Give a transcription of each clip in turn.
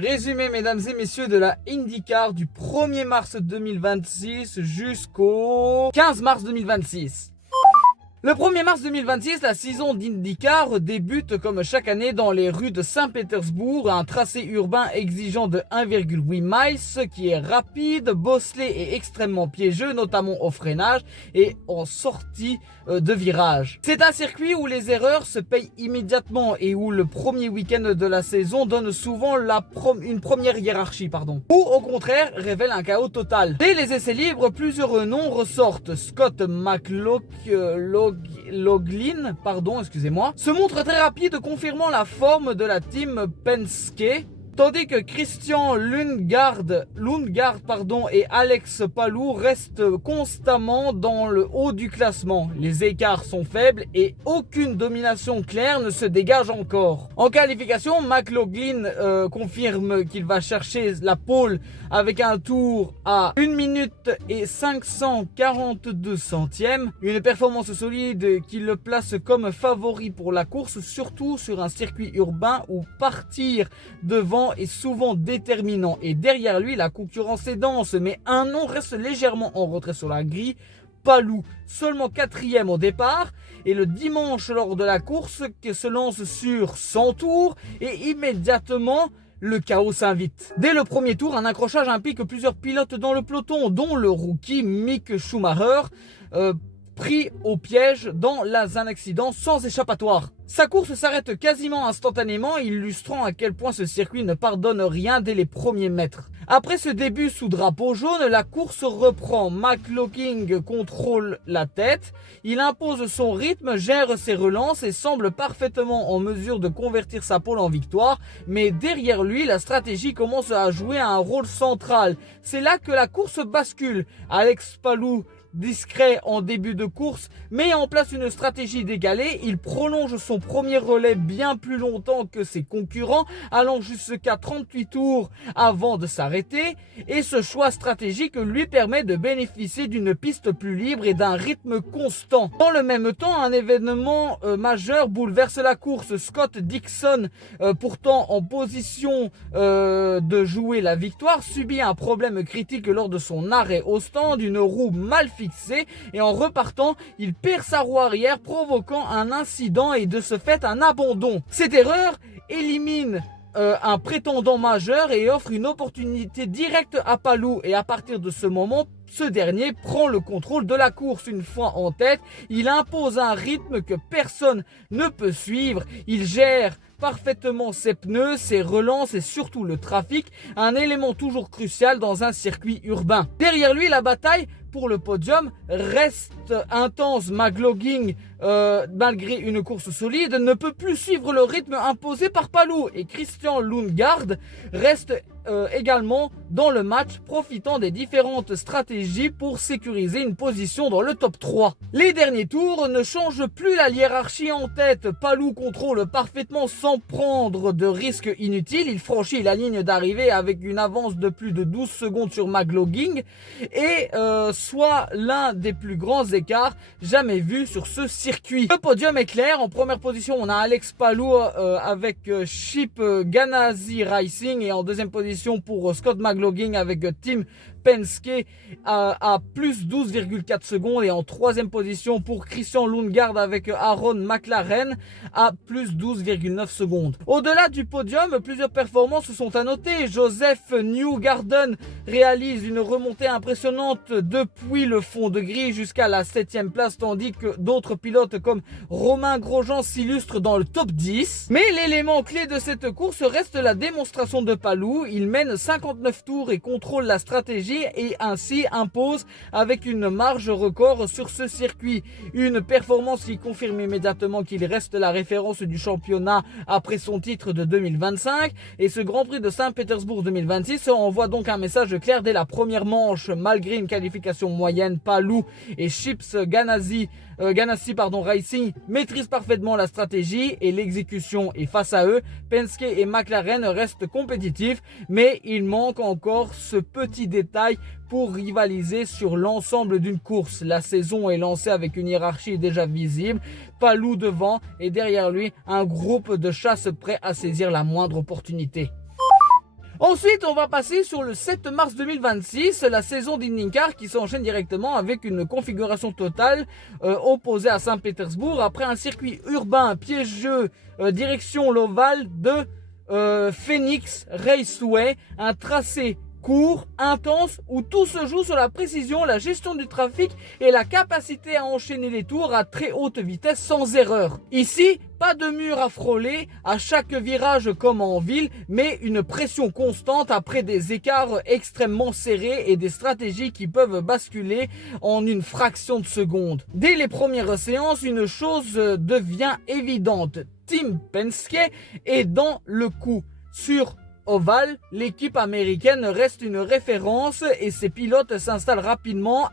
Résumé, mesdames et messieurs, de la IndyCar du 1er mars 2026 jusqu'au 15 mars 2026. Le 1er mars 2026, la saison d'IndyCar débute comme chaque année dans les rues de Saint-Pétersbourg, un tracé urbain exigeant de 1,8 miles, ce qui est rapide, bosselé et extrêmement piégeux, notamment au freinage et en sortie de virage. C'est un circuit où les erreurs se payent immédiatement et où le premier week-end de la saison donne souvent une première hiérarchie, ou au contraire révèle un chaos total. Dès les essais libres, plusieurs noms ressortent. Scott McLaughlin, se montre très rapide, confirmant la forme de la team Penske, tandis que Christian Lundgaard et Alex Palou restent constamment dans le haut du classement. Les écarts sont faibles et aucune domination claire ne se dégage encore. En qualification, McLaughlin confirme qu'il va chercher la pole avec un tour à 1 minute et 542 centièmes. Une performance solide qui le place comme favori pour la course, surtout sur un circuit urbain où partir devant est souvent déterminant. Et derrière lui, la concurrence est dense, mais un nom reste légèrement en retrait sur la grille. Palou, seulement 4e au départ, et le dimanche lors de la course qui se lance sur 100 tours et immédiatement le chaos s'invite. Dès le premier tour, un accrochage implique plusieurs pilotes dans le peloton, dont le rookie Mick Schumacher, pris au piège dans un accident sans échappatoire. Sa course s'arrête quasiment instantanément, illustrant à quel point ce circuit ne pardonne rien dès les premiers mètres. Après ce début sous drapeau jaune, la course reprend. McLaughlin contrôle la tête, il impose son rythme, gère ses relances et semble parfaitement en mesure de convertir sa pole en victoire, mais derrière lui, la stratégie commence à jouer un rôle central. C'est là que la course bascule. Alex Palou, discret en début de course, met en place une stratégie décalée. Il prolonge son premier relais bien plus longtemps que ses concurrents, allant jusqu'à 38 tours avant de s'arrêter, et ce choix stratégique lui permet de bénéficier d'une piste plus libre et d'un rythme constant. Dans le même temps, un événement majeur bouleverse la course. Scott Dixon, pourtant en position de jouer la victoire, subit un problème critique lors de son arrêt au stand, une roue mal fixé, et en repartant, il perd sa roue arrière, provoquant un incident et de ce fait un abandon. Cette erreur élimine un prétendant majeur et offre une opportunité directe à Palou, et à partir de ce moment, ce dernier prend le contrôle de la course. Une fois en tête, il impose un rythme que personne ne peut suivre. Il gère parfaitement ses pneus, ses relances et surtout le trafic, un élément toujours crucial dans un circuit urbain. Derrière lui, la bataille pour le podium reste intense. McLaughlin, malgré une course solide, ne peut plus suivre le rythme imposé par Palou, et Christian Lundgaard reste également dans le match, profitant des différentes stratégies pour sécuriser une position dans le top 3. Les derniers tours ne changent plus la hiérarchie en tête. Palou contrôle parfaitement sans prendre de risques inutiles. Il franchit la ligne d'arrivée avec une avance de plus de 12 secondes sur McLaughlin, et soit l'un des plus grands écarts jamais vus sur ce circuit. Le podium est clair. En première position, on a Alex Palou avec Chip Ganassi Racing, et en deuxième position pour Scott McLaughlin avec Team Penske à plus 12,4 secondes, et en troisième position pour Christian Lundgaard avec Aaron McLaren à plus 12,9 secondes. Au-delà du podium, plusieurs performances sont à noter. Joseph Newgarden réalise une remontée impressionnante depuis le fond de grille jusqu'à la 7e place, tandis que d'autres pilotes comme Romain Grosjean s'illustrent dans le top 10. Mais l'élément clé de cette course reste la démonstration de Palou. Il mène 59 tours et contrôle la stratégie, et ainsi impose avec une marge record sur ce circuit. Une performance qui confirme immédiatement qu'il reste la référence du championnat après son titre de 2025, et ce Grand Prix de Saint-Pétersbourg 2026 envoie donc un message clair dès la première manche. Malgré une qualification moyenne, Palou et Chips Ganassi Racing maîtrisent parfaitement la stratégie et l'exécution, et face à eux, Penske et McLaren restent compétitifs, mais il manque encore ce petit détail pour rivaliser sur l'ensemble d'une course. La saison est lancée avec une hiérarchie déjà visible, Palou devant et derrière lui un groupe de chasse prêt à saisir la moindre opportunité. Ensuite, on va passer sur le 7 mars 2026, la saison d'IndyCar qui s'enchaîne directement avec une configuration totale opposée à Saint-Pétersbourg après un circuit urbain piégeux direction l'ovale de Phoenix Raceway, un tracé court, intense, où tout se joue sur la précision, la gestion du trafic et la capacité à enchaîner les tours à très haute vitesse sans erreur. Ici, pas de mur à frôler à chaque virage comme en ville, mais une pression constante après des écarts extrêmement serrés et des stratégies qui peuvent basculer en une fraction de seconde. Dès les premières séances, une chose devient évidente. Team Penske est dans le coup. Sur ovale, l'équipe américaine reste une référence et ses pilotes s'installent rapidement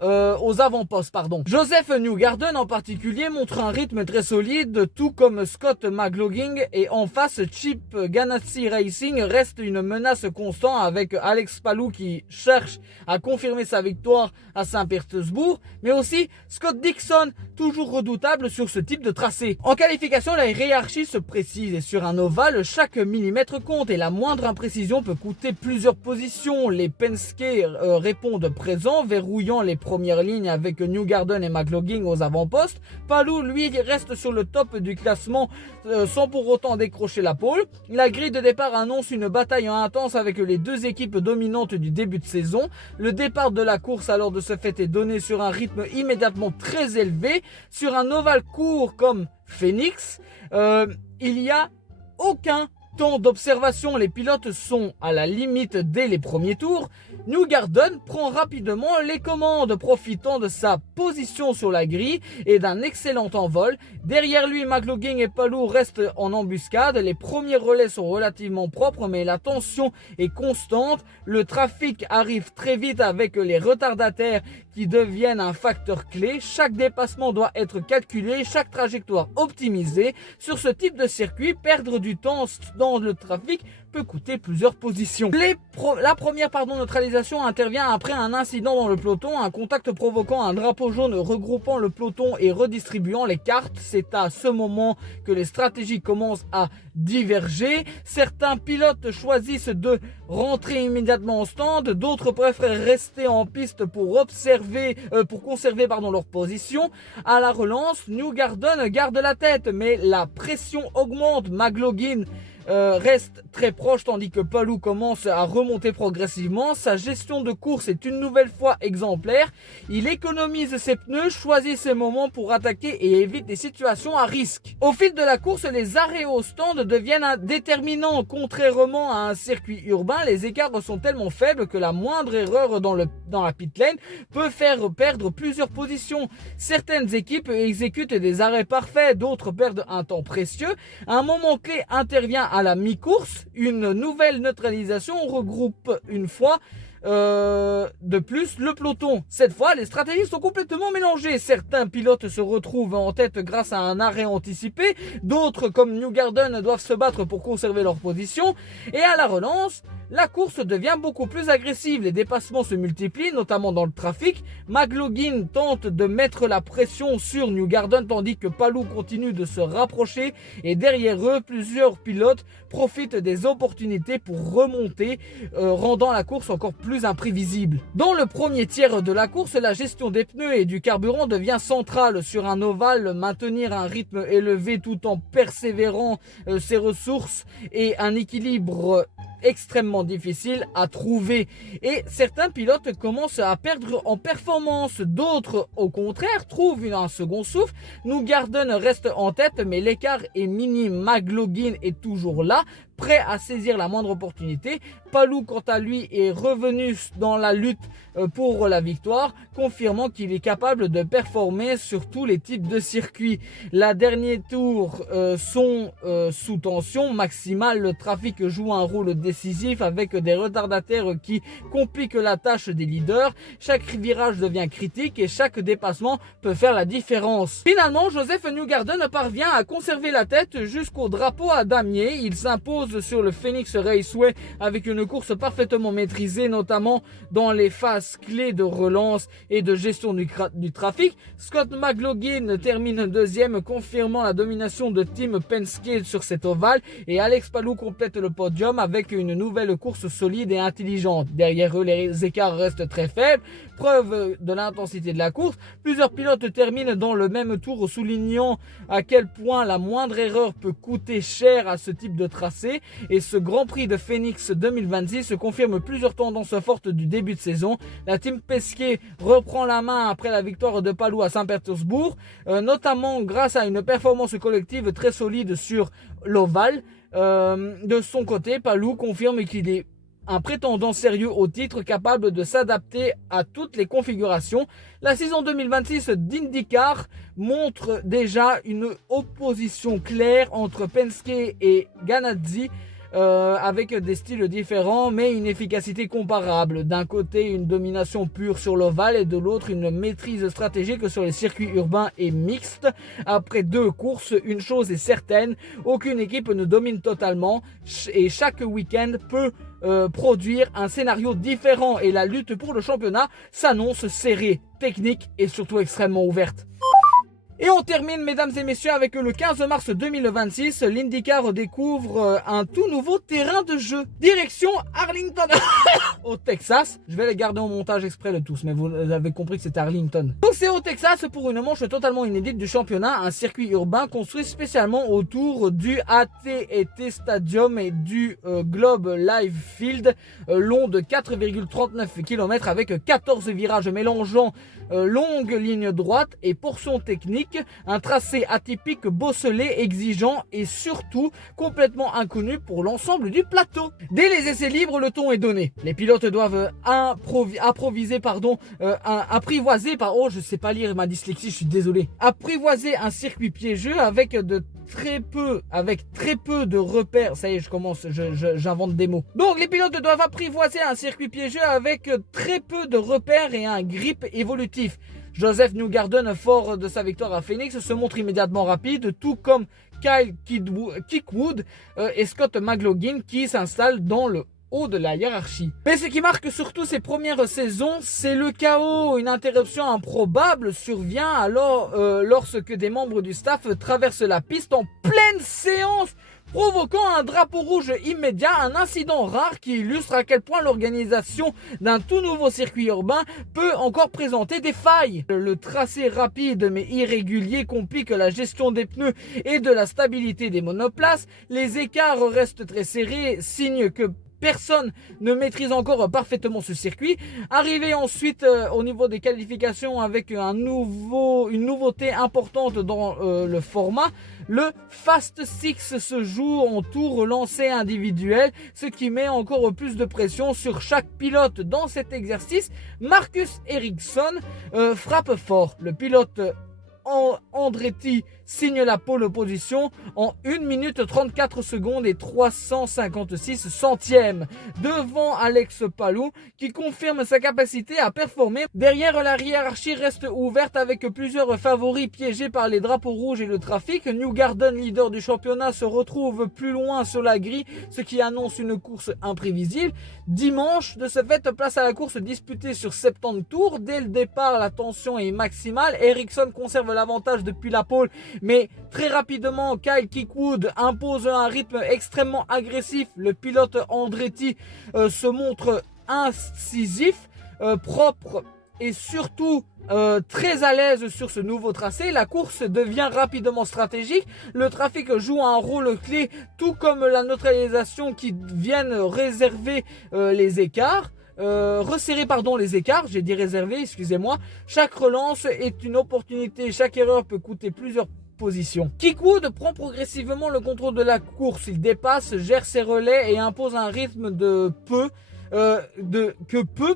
aux avant-postes. Joseph Newgarden en particulier montre un rythme très solide, tout comme Scott McLaughlin, et en face Chip Ganassi Racing reste une menace constante avec Alex Palou qui cherche à confirmer sa victoire à Saint-Pétersbourg, mais aussi Scott Dixon, toujours redoutable sur ce type de tracé. En qualification, la hiérarchie se précise et sur un ovale, chaque millimètre compte et la moindre imprécision peut coûter plusieurs positions. Les Penske répondent présents, verrouillant les premières lignes avec Newgarden et McLaughlin aux avant-postes. Palou, lui, reste sur le top du classement sans pour autant décrocher la pole. La grille de départ annonce une bataille intense avec les deux équipes dominantes du début de saison. Le départ de la course alors de ce fait est donné sur un rythme immédiatement très élevé. Sur un ovale court comme Phoenix, il n'y a aucun temps d'observation, les pilotes sont à la limite dès les premiers tours. Newgarden prend rapidement les commandes, profitant de sa position sur la grille et d'un excellent envol. Derrière lui, McLaughlin et Palou restent en embuscade. Les premiers relais sont relativement propres, mais la tension est constante. Le trafic arrive très vite avec les retardataires qui deviennent un facteur clé. Chaque dépassement doit être calculé, chaque trajectoire optimisée. Sur ce type de circuit, perdre du temps dans le trafic peut coûter plusieurs positions. La première neutralisation intervient après un incident dans le peloton, un contact provoquant un drapeau jaune regroupant le peloton et redistribuant les cartes. C'est à ce moment que les stratégies commencent à diverger. Certains pilotes choisissent de rentrer immédiatement au stand, d'autres préfèrent rester en piste pour conserver leur position. À la relance, Newgarden garde la tête, mais la pression augmente. McLaughlin reste très proche tandis que Palou commence à remonter progressivement. Sa gestion de course est une nouvelle fois exemplaire. Il économise ses pneus, choisit ses moments pour attaquer et évite des situations à risque. Au fil de la course, les arrêts au stand deviennent déterminants. Contrairement à un circuit urbain, les écarts sont tellement faibles que la moindre erreur dans la pit lane peut faire perdre plusieurs positions. Certaines équipes exécutent des arrêts parfaits, d'autres perdent un temps précieux. Un moment clé intervient à la mi-course, une nouvelle neutralisation regroupe une fois de plus le peloton. Cette fois, les stratégies sont complètement mélangées. Certains pilotes se retrouvent en tête grâce à un arrêt anticipé, d'autres comme Newgarden doivent se battre pour conserver leur position, et à la relance, la course devient beaucoup plus agressive. Les dépassements se multiplient, notamment dans le trafic. McLaughlin tente de mettre la pression sur Newgarden tandis que Palou continue de se rapprocher, et derrière eux, plusieurs pilotes profitent des opportunités pour remonter, rendant la course encore plus imprévisible. Dans le premier tiers de la course, la gestion des pneus et du carburant devient centrale. Sur un ovale, maintenir un rythme élevé tout en persévérant ses ressources et un équilibre extrêmement difficile à trouver, et certains pilotes commencent à perdre en performance, d'autres au contraire trouvent un second souffle. Newgarden reste en tête mais l'écart est minime. McLaughlin est toujours là, prêt à saisir la moindre opportunité. Palou quant à lui est revenu dans la lutte pour la victoire, confirmant qu'il est capable de performer sur tous les types de circuits. Les derniers tours sont sous tension maximale, le trafic joue un rôle décisif avec des retardataires qui compliquent la tâche des leaders. Chaque virage devient critique et chaque dépassement peut faire la différence. Finalement, Joseph Newgarden parvient à conserver la tête jusqu'au drapeau à damier. Il s'impose repose sur le Phoenix Raceway avec une course parfaitement maîtrisée, notamment dans les phases clés de relance et de gestion du trafic. Scott McLaughlin termine deuxième, confirmant la domination de Team Penske sur cet ovale, et Alex Palou complète le podium avec une nouvelle course solide et intelligente. Derrière eux, les écarts restent très faibles, preuve de l'intensité de la course. Plusieurs pilotes terminent dans le même tour, soulignant à quel point la moindre erreur peut coûter cher à ce type de tracé, et ce Grand Prix de Phoenix 2026 confirme plusieurs tendances fortes du début de saison. La Team Penske reprend la main après la victoire de Palou à Saint-Pétersbourg, notamment grâce à une performance collective très solide sur l'ovale. De son côté, Palou confirme qu'il est un prétendant sérieux au titre, capable de s'adapter à toutes les configurations. La saison 2026 d'IndyCar montre déjà une opposition claire entre Penske et Ganassi, avec des styles différents mais une efficacité comparable. D'un côté, une domination pure sur l'ovale et de l'autre, une maîtrise stratégique sur les circuits urbains et mixtes. Après 2 courses, une chose est certaine, aucune équipe ne domine totalement et chaque week-end peut produire un scénario différent, et la lutte pour le championnat s'annonce serrée, technique et surtout extrêmement ouverte. Et on termine, mesdames et messieurs, avec le 15 mars 2026, l'IndyCar découvre un tout nouveau terrain de jeu. Direction Arlington, au Texas. Je vais les garder en montage exprès le tous, mais vous avez compris que c'était Arlington. Donc c'est au Texas pour une manche totalement inédite du championnat, un circuit urbain construit spécialement autour du AT&T Stadium et du Globe Life Field, long de 4,39 km avec 14 virages mélangeant longue ligne droite et portions techniques, un tracé atypique, bosselé, exigeant et surtout complètement inconnu pour l'ensemble du plateau. Dès les essais libres, le ton est donné. Les pilotes doivent apprivoiser un circuit piégeux avec très peu de repères. Ça y est, j'invente des mots. Donc les pilotes doivent apprivoiser un circuit piégeux avec très peu de repères et un grip évolutif. Joseph Newgarden, fort de sa victoire à Phoenix, se montre immédiatement rapide, tout comme Kyle Kirkwood et Scott McLaughlin qui s'installent dans le haut de la hiérarchie. Mais ce qui marque surtout ces premières saisons, c'est le chaos. Une interruption improbable survient alors lorsque des membres du staff traversent la piste en pleine séance, provoquant un drapeau rouge immédiat, un incident rare qui illustre à quel point l'organisation d'un tout nouveau circuit urbain peut encore présenter des failles. Le tracé rapide mais irrégulier complique la gestion des pneus et de la stabilité des monoplaces. Les écarts restent très serrés, signe que personne ne maîtrise encore parfaitement ce circuit. Arrivé ensuite au niveau des qualifications avec une nouveauté importante dans le format, le Fast Six se joue en tours lancés individuels, ce qui met encore plus de pression sur chaque pilote. Dans cet exercice, Marcus Ericsson frappe fort. Le pilote Andretti signe la pole position en 1 minute 34 secondes et 356 centièmes devant Alex Palou qui confirme sa capacité à performer. Derrière, la hiérarchie reste ouverte avec plusieurs favoris piégés par les drapeaux rouges et le trafic. Newgarden, leader du championnat, se retrouve plus loin sur la grille, ce qui annonce une course imprévisible. Dimanche, de ce fait, place à la course disputée sur 70 tours. Dès le départ, la tension est maximale. Ericsson conserve l'avantage depuis la pole, mais très rapidement, Kyle Kirkwood impose un rythme extrêmement agressif. Le pilote Andretti se montre incisif, propre et surtout très à l'aise sur ce nouveau tracé. La course devient rapidement stratégique. Le trafic joue un rôle clé, tout comme la neutralisation qui viennent réserver les écarts. Resserrer les écarts, j'ai dit réserver, excusez-moi. Chaque relance est une opportunité, chaque erreur peut coûter plusieurs positions. Kirkwood prend progressivement le contrôle de la course, il dépasse, gère ses relais et impose un rythme que peu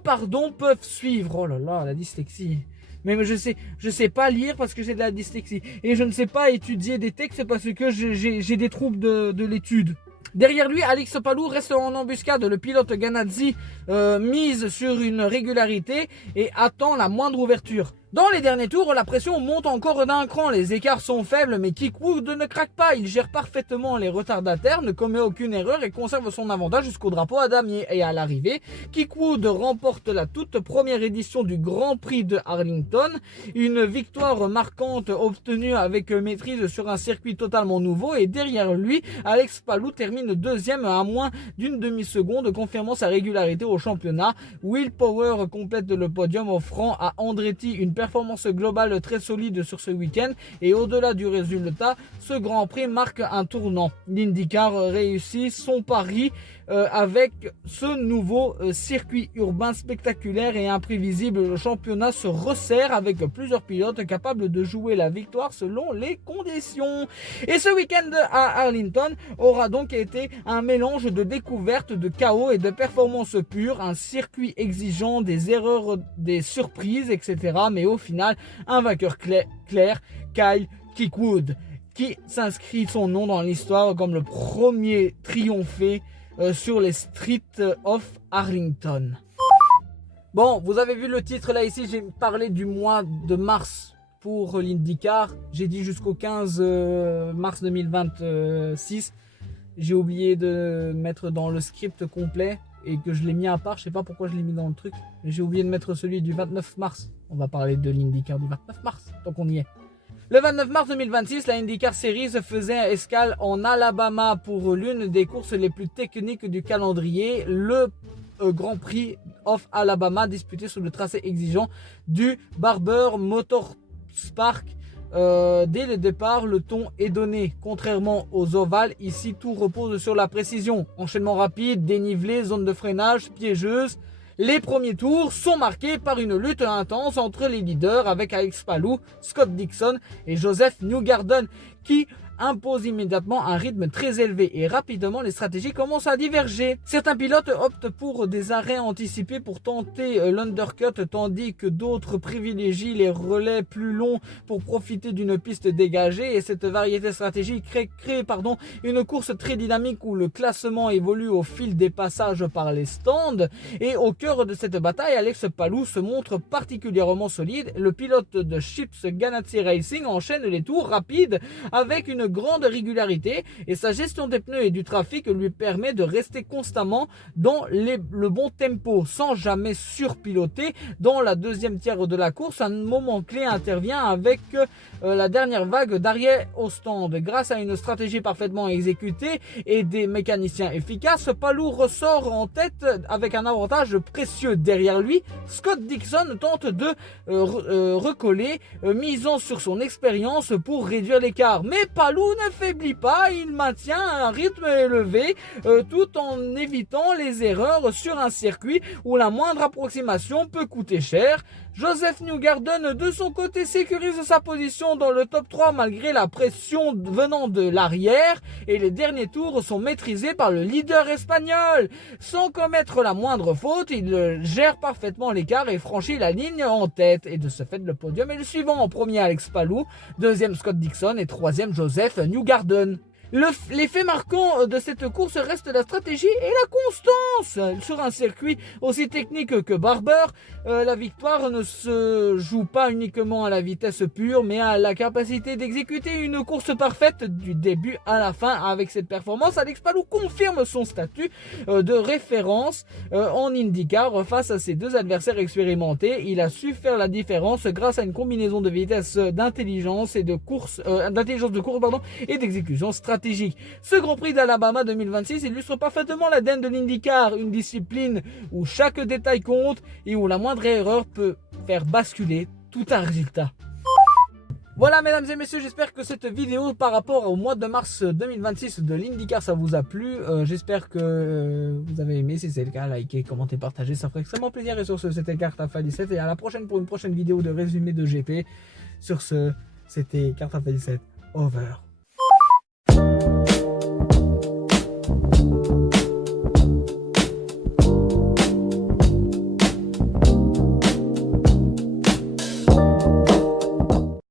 peuvent suivre. Oh là là, la dyslexie. Mais je sais pas lire parce que j'ai de la dyslexie et je ne sais pas étudier des textes parce que j'ai des troubles de l'étude. Derrière lui, Alex Palou reste en embuscade. Le pilote Ganassi mise sur une régularité et attend la moindre ouverture. Dans les derniers tours, la pression monte encore d'un cran, les écarts sont faibles, mais Kirkwood ne craque pas, il gère parfaitement les retardataires, ne commet aucune erreur et conserve son avantage jusqu'au drapeau à damier. Et à l'arrivée, Kirkwood remporte la toute première édition du Grand Prix de Arlington, une victoire marquante obtenue avec maîtrise sur un circuit totalement nouveau, et derrière lui, Alex Palou termine deuxième à moins d'une demi-seconde, confirmant sa régularité au championnat. Will Power complète le podium, offrant à Andretti une performance globale très solide sur ce week-end, et au-delà du résultat, ce Grand Prix marque un tournant. l'IndyCar réussit son pari avec ce nouveau circuit urbain spectaculaire et imprévisible. Le championnat se resserre avec plusieurs pilotes capables de jouer la victoire selon les conditions. Et ce week-end à Arlington aura donc été un mélange de découvertes, de chaos et de performances pures, un circuit exigeant, des erreurs, des surprises, etc. Mais au final, un vainqueur clair, Kyle Kirkwood, qui s'inscrit son nom dans l'histoire comme le premier triomphé sur les streets of Arlington. Bon, vous avez vu le titre là ici, j'ai parlé du mois de mars pour l'IndyCar. J'ai dit jusqu'au 15 mars 2026. J'ai oublié de mettre dans le script complet et que je l'ai mis à part. Je sais pas pourquoi je l'ai mis dans le truc. J'ai oublié de mettre celui du 29 mars. On va parler de l'IndyCar du 29 mars, tant qu'on y est. Le 29 mars 2026, la IndyCar Series faisait escale en Alabama pour l'une des courses les plus techniques du calendrier, le Grand Prix of Alabama, disputé sur le tracé exigeant du Barber Motorpark. Dès le départ, le ton est donné. Contrairement aux ovales, ici tout repose sur la précision. Enchaînement rapide, dénivelé, zone de freinage, piégeuse. Les premiers tours sont marqués par une lutte intense entre les leaders avec Alex Palou, Scott Dixon et Joseph Newgarden qui impose immédiatement un rythme très élevé et rapidement les stratégies commencent à diverger. Certains pilotes optent pour des arrêts anticipés pour tenter l'undercut, tandis que d'autres privilégient les relais plus longs pour profiter d'une piste dégagée, et cette variété stratégique crée une course très dynamique où le classement évolue au fil des passages par les stands. Et au cœur de cette bataille, Alex Palou se montre particulièrement solide. Le pilote de Chips Ganassi Racing enchaîne les tours rapides avec une grande régularité, et sa gestion des pneus et du trafic lui permet de rester constamment dans le bon tempo sans jamais surpiloter. Dans la deuxième tiers de la course, un moment clé intervient avec la dernière vague d'arrière au stand. Grâce à une stratégie parfaitement exécutée et des mécaniciens efficaces, Palou ressort en tête avec un avantage précieux. Derrière lui, Scott Dixon tente de recoller, misant sur son expérience pour réduire l'écart. Mais Palou ne faiblit pas, il maintient un rythme élevé tout en évitant les erreurs sur un circuit où la moindre approximation peut coûter cher. Joseph Newgarden de son côté sécurise sa position dans le top 3 malgré la pression venant de l'arrière, et les derniers tours sont maîtrisés par le leader espagnol. Sans commettre la moindre faute, il gère parfaitement l'écart et franchit la ligne en tête, et de ce fait le podium est le suivant: en premier Alex Palou, deuxième Scott Dixon et troisième Joseph Newgarden. L'effet marquant de cette course reste la stratégie et la constance. Sur un circuit aussi technique que Barber, la victoire ne se joue pas uniquement à la vitesse pure, mais à la capacité d'exécuter une course parfaite du début à la fin. Avec cette performance, Alex Palou confirme son statut de référence en IndyCar face à ses deux adversaires expérimentés. Il a su faire la différence grâce à une combinaison de vitesse, d'intelligence et de course, et d'exécution stratégique. Ce Grand Prix d'Alabama 2026 illustre parfaitement l'ADN de l'IndyCar, une discipline où chaque détail compte et où la moindre erreur peut faire basculer tout un résultat. Voilà mesdames et messieurs, j'espère que cette vidéo par rapport au mois de mars 2026 de l'IndyCar ça vous a plu. J'espère que vous avez aimé. Si c'est le cas, likez, commentez, partagez, ça ferait extrêmement plaisir. Et sur ce, c'était Cartapha 17 et à la prochaine pour une prochaine vidéo de résumé de GP. Sur ce, c'était Cartapha 17, over.